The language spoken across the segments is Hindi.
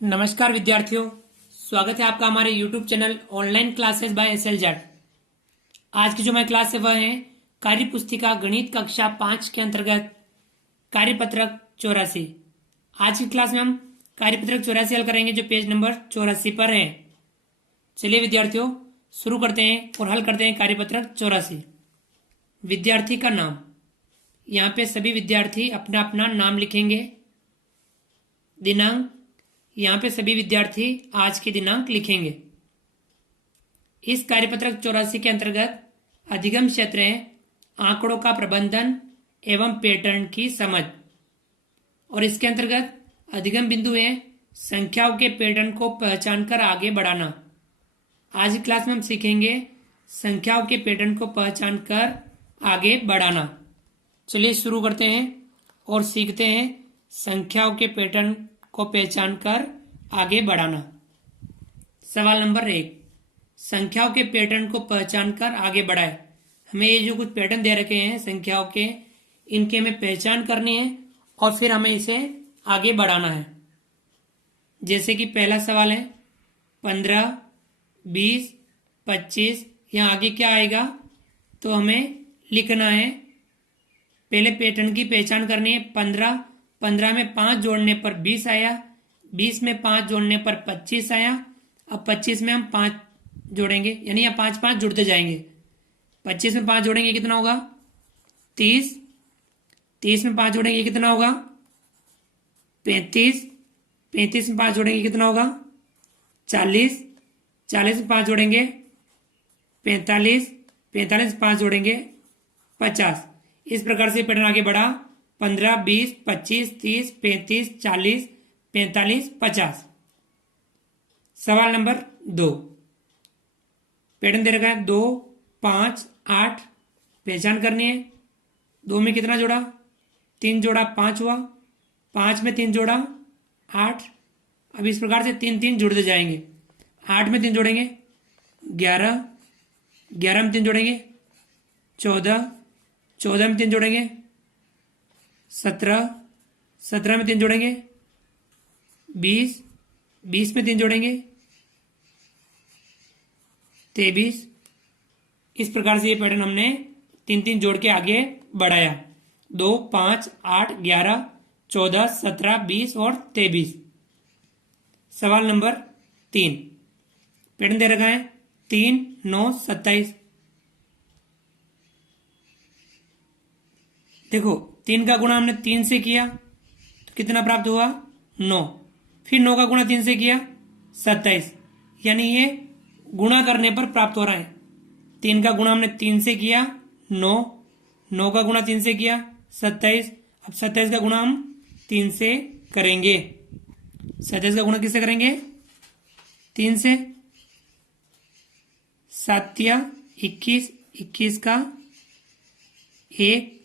नमस्कार विद्यार्थियों, स्वागत है आपका हमारे YouTube channel online classes bye SLZ। आज की जो हमारी क्लास है वह है कार्य पुस्तिका गणित कक्षा 5 के अंतर्गत कार्यपत्रक 84। आज की क्लास में हम कार्यपत्रक 84 हल करेंगे जो पेज नंबर 84 पर है। चलिए विद्यार्थियों शुरू करते हैं और हल करते हैं कार्यपत्रक 84। विद्यार्थी का नाम, यहाँ पे सभी विद्यार्थी अपना अपना नाम लिखेंगे। दिनांक, यहाँ पे सभी विद्यार्थी आज की दिनांक लिखेंगे। इस कार्यपत्रक 84 के अंतर्गत अधिगम क्षेत्र है आंकड़ों का प्रबंधन एवं पैटर्न की समझ, और इसके अंतर्गत अधिगम बिंदु है संख्याओं के पैटर्न को पहचान कर आगे बढ़ाना। आज की क्लास में हम सीखेंगे संख्याओं के पैटर्न को पहचान कर आगे बढ़ाना। चलिए शुरू करते हैं और सीखते हैं संख्याओं के पैटर्न को पहचान कर आगे बढ़ाना। सवाल नंबर 1, संख्याओं के पैटर्न को पहचान कर आगे बढ़ाए। हमें ये जो कुछ पैटर्न दे रखे हैं संख्याओं के, इनके हमें पहचान करनी है और फिर हमें इसे आगे बढ़ाना है। जैसे कि पहला सवाल है 15, 20, 25, यहाँ आगे क्या आएगा तो हमें लिखना है। पहले पैटर्न की पहचान करनी है। 15 में 5 जोड़ने पर 20 आया, 20 में 5 जोड़ने पर 25 आया। अब 25 में हम 5 जोड़ेंगे, यानी यहाँ 5 5 जुड़ते जाएंगे। 25 में 5 जोड़ेंगे कितना होगा 30, 30 में 5 जोड़ेंगे कितना होगा 35, 35 में 5 जोड़ेंगे कितना होगा 40, 40 में 5 जोड़ेंगे 45, 45 में 5 जोड़ेंगे 50। इस प्रकार से पैटर्न आगे बढ़ा 15, 20, 25, 30, 35, 40, 45, 50। सवाल नंबर 2, पैटर्न दे रखा है 2, 5, 8, पहचान करनी है। 2 में कितना जोड़ा 3 जोड़ा 5 हुआ, 5 में 3 जोड़ा 8। अब इस प्रकार से 3 3 जुड़ते जाएंगे। 8 में 3 जोड़ेंगे 11, 11 में 3 जोड़ेंगे 14, 14 में 3 जोड़ेंगे 17, 17 में 3 जोड़ेंगे 20, 20 में 3 जोड़ेंगे 23। इस प्रकार से ये पैटर्न हमने 3 3 जोड़ के आगे बढ़ाया। 2, 5, 8, 11, 14, 17, 20 और 23। सवाल नंबर 3, पैटर्न दे रखा है 3, 9, 27। देखो 3 का गुणा हमने 3 से किया तो कितना प्राप्त हुआ 9, फिर 9 का गुणा 3 से किया 27, यानी ये गुणा करने पर प्राप्त हो रहा है। 3 का गुणा हमने 3 से किया 9, 9 का गुणा 3 से किया 27। अब 27 का गुणा हम 3 से करेंगे। 27 का गुणा किससे करेंगे 3 से। 7 या 21, 21 का 1,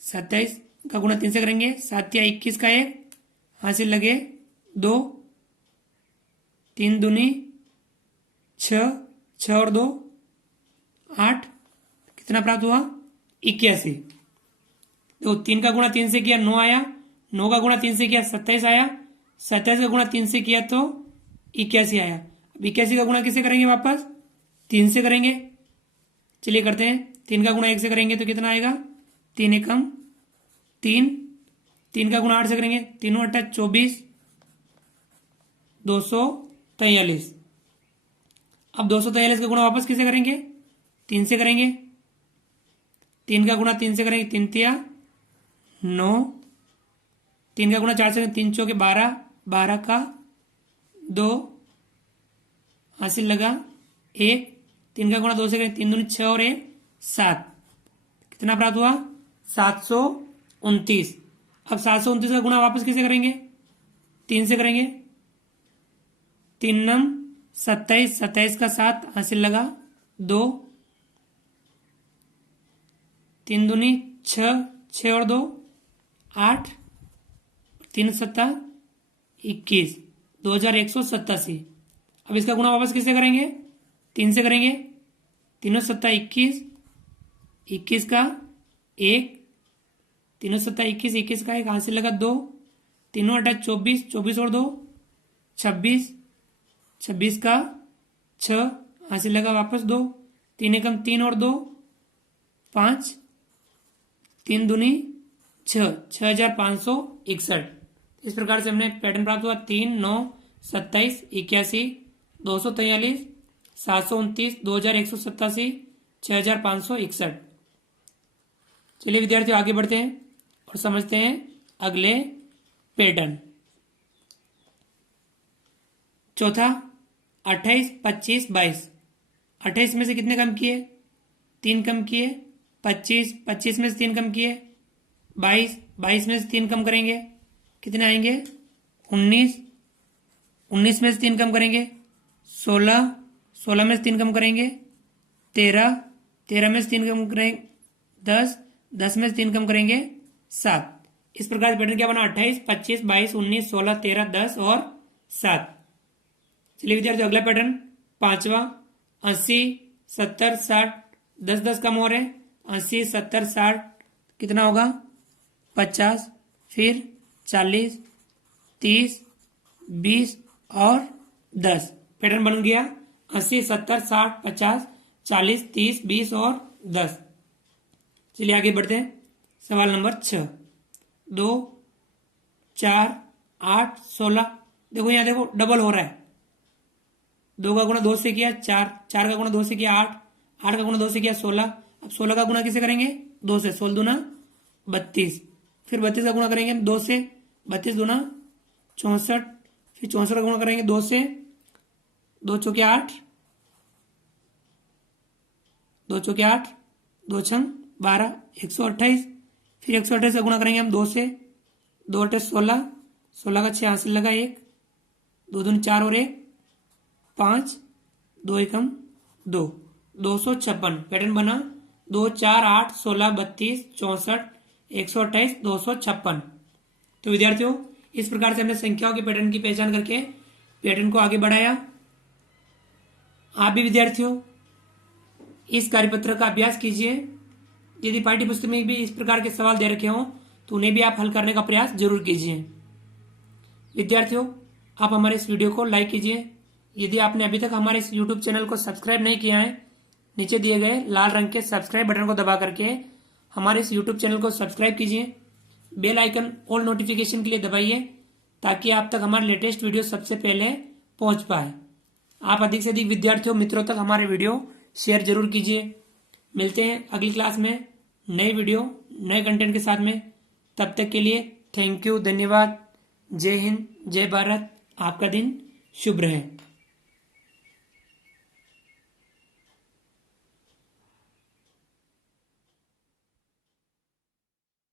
27 का गुणा 3 से करेंगे। 7 या 21 का 1, हासिल लगे 2, 3 दूनी 6, 6 और 2 8, कितना प्राप्त हुआ 81। तो 3 का गुणा 3 से किया 9 आया, 9 का गुणा 3 से किया 27 आया, 27 का गुणा 3 से किया तो 81 आया। अब 81 का गुणा किससे करेंगे वापस 3 से करेंगे। चलिए करते हैं। 3 का गुणा 1 से करेंगे तो कितना आएगा 3 एकम 3, 3 का गुणा 8 से करेंगे 3 8 24, 243। अब 243 का गुणा वापस किसे करेंगे 3 से करेंगे। 3 का गुणा 3 से करेंगे 3 तिया 9, 3 का गुणा 4 से करेंगे 3 चौके 12, 12 का 2, हासिल लगा 1। 3 का गुणा 2 से करेंगे 3 दूनी 6 और 1 7, कितना प्राप्त हुआ 729। अब 729 का गुणा वापस किसे करेंगे 3 से करेंगे। 3 नम 27, 27 का 7, हासिल लगा 2, 3 दूनी 6, 6 और 2 8, 3 7 21, 2187। अब इसका गुणा वापस किससे करेंगे 3 से करेंगे। 3 7 21, 21 का 1, तीनों सत्ता 21, 21 का एक हासिल लगा 2, तीनों 8 24, 24 और 2 26, 26 का 6 हासिल लगा वापस 2, 3 एकम 3 और 2 5, 3 दूनी 6, 6561। इस प्रकार से हमने पैटर्न प्राप्त हुआ 3, 9, 27, 81, 243, 729, 2187, 6561। चलिए विद्यार्थियों आगे बढ़ते हैं और समझते हैं अगले पैटर्न। चौथा 28, 25, 22। 28 में से कितने कम किए? 3 कम किए। 25, 25 में से 3 कम किए। 22, 22 में से 3 कम करेंगे, कितने आएंगे? 19, 19 में से 3 कम करेंगे 16, 16 में से 3 कम करेंगे 13, 13 में से 3 कम करेंगे 10, 10 में से 3 कम करेंगे 7। इस प्रकार से पैटर्न क्या बना? 28, 25, 22, 19, 16, 13, 10 और 7। चलिए विद्यार्थियों अगला पैटर्न पांचवा 80, 70, 60, 10, 10 कम हो रहे 80, 70, 60 कितना होगा? 50, फिर 40, 30, 20 और 10। पैटर्न बन गया 80, 70, 60, 50, 40, 30, 20 और 10। चलिए आगे बढ़ते हैं। सवाल नंबर 6, 2, 4, 8, 16। देखो यहाँ देखो डबल हो रहा है। 2 का गुणा 2 से किया 4, 4 का गुणा 2 से किया 8, 8 का गुणा 2 से किया 16। अब 16 का गुणा किसे करेंगे? 2 से। 16 दूना 32, फिर 32 का गुणा करेंगे 2 से। 32 दूना 64, फिर 64 का गुणा करेंगे 2 से। 2 चौके 8, 2 चौके 8, 2 छंग 12, 128, फिर 128 का गुणा करेंगे हम 2 से। 2 8 16, 16 का 6 हासिल लगा 1, 2 दूनी 4 और 1 5, 2 एकम 2, 256। पैटर्न बना 2, 4, 8, 16, 32, 64, 128, 256। तो विद्यार्थियों इस प्रकार से हमने संख्याओं के पैटर्न की पहचान करके पैटर्न को आगे बढ़ाया। आप भी विद्यार्थियों इस कार्यपत्र का अभ्यास कीजिए। यदि पाठ्य पुस्तक में भी इस प्रकार के सवाल दे रखे हों तो उन्हें भी आप हल करने का प्रयास जरूर कीजिए। विद्यार्थियों आप हमारे इस वीडियो को लाइक कीजिए। यदि आपने अभी तक हमारे इस YouTube चैनल को सब्सक्राइब नहीं किया है, नीचे दिए गए लाल रंग के सब्सक्राइब बटन को दबा करके हमारे इस YouTube चैनल को सब्सक्राइब कीजिए। बेल आइकन ऑल नोटिफिकेशन के लिए दबाइए ताकि आप तक हमारे लेटेस्ट वीडियो सबसे पहले पहुंच पाए। आप अधिक से अधिक विद्यार्थियों मित्रों तक हमारे वीडियो शेयर जरूर कीजिए। मिलते हैं अगली क्लास में नए वीडियो नए कंटेंट के साथ में। तब तक के लिए थैंक यू, धन्यवाद। जय हिंद, जय भारत। आपका दिन शुभ रहे।